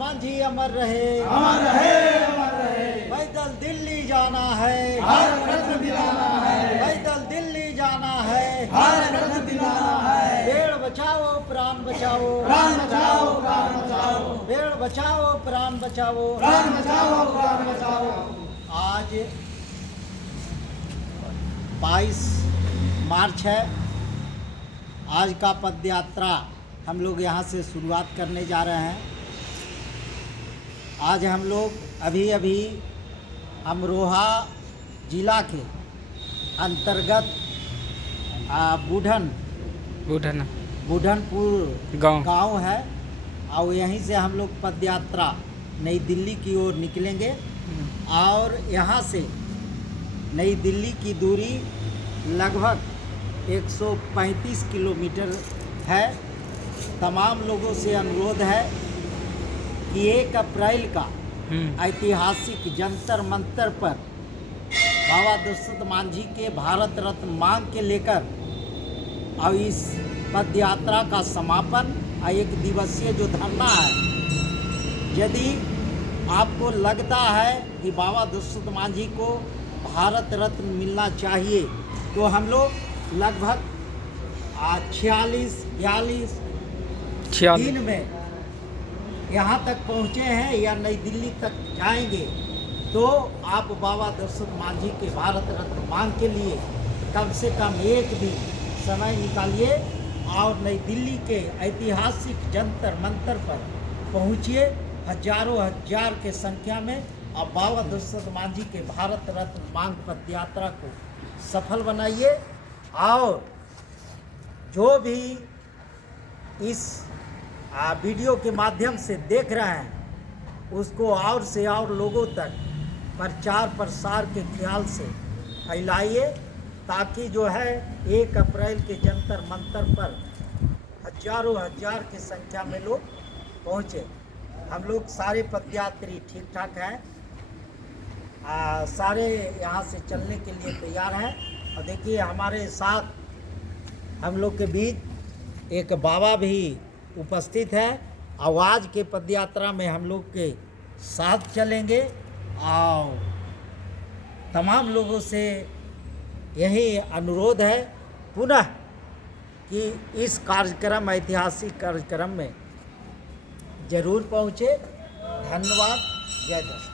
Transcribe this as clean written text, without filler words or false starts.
मांझी अमर रहे, अमर रहे, अमर रहे। पैदल दिल्ली जाना है, भारत रत्न दिलाना है, पैदल दिल्ली जाना है, भारत रत्न दिलाना है। पेड़ बचाओ प्राण बचाओ, प्राण बचाओ, प्राण बचाओ, पेड़ बचाओ प्राण बचाओ। प्राण बचाओ, प्राण बचाओ। आज 22 मार्च है। आज का पद यात्रा हम लोग यहाँ से शुरुआत करने जा रहे हैं। आज हम लोग अभी अमरोहा जिला के अंतर्गत बूढ़नपुर गांव है और यहीं से हम लोग पद यात्रा नई दिल्ली की ओर निकलेंगे और यहाँ से नई दिल्ली की दूरी लगभग 135 किलोमीटर है। तमाम लोगों से अनुरोध है कि 1 अप्रैल का ऐतिहासिक जंतर मंतर पर बाबा दशरथ मांझी के भारत रत्न मांग के लेकर और इस पद यात्रा का समापन 1 दिवसीय जो धरना है, यदि आपको लगता है कि बाबा दशरथ मांझी को भारत रत्न मिलना चाहिए तो हम लोग लगभग 46 दिन में यहाँ तक पहुँचे हैं या नई दिल्ली तक जाएंगे, तो आप बाबा दशरथ मांझी के भारत रत्न मांग के लिए कम से कम एक दिन समय निकालिए और नई दिल्ली के ऐतिहासिक जंतर मंतर पर पहुँचिए। हजारों हजार के संख्या में अब बाबा दशरथ मांझी के भारत रत्न मांग पद यात्रा को सफल बनाइए और जो भी इस वीडियो के माध्यम से देख रहे हैं उसको और से और लोगों तक प्रचार प्रसार के ख्याल से फैलाइए ताकि जो है 1 अप्रैल के जंतर मंतर पर हजारों हजार की संख्या में लोग पहुँचे। हम लोग सारे पदयात्री ठीक ठाक हैं, सारे यहाँ से चलने के लिए तैयार हैं। और देखिए हमारे साथ हम लोग के बीच एक बाबा भी उपस्थित है। आवाज़ के पदयात्रा में हम लोग के साथ चलेंगे और तमाम लोगों से यही अनुरोध है पुनः कि इस कार्यक्रम ऐतिहासिक कार्यक्रम में जरूर पहुँचे। धन्यवाद। जय दशरथ।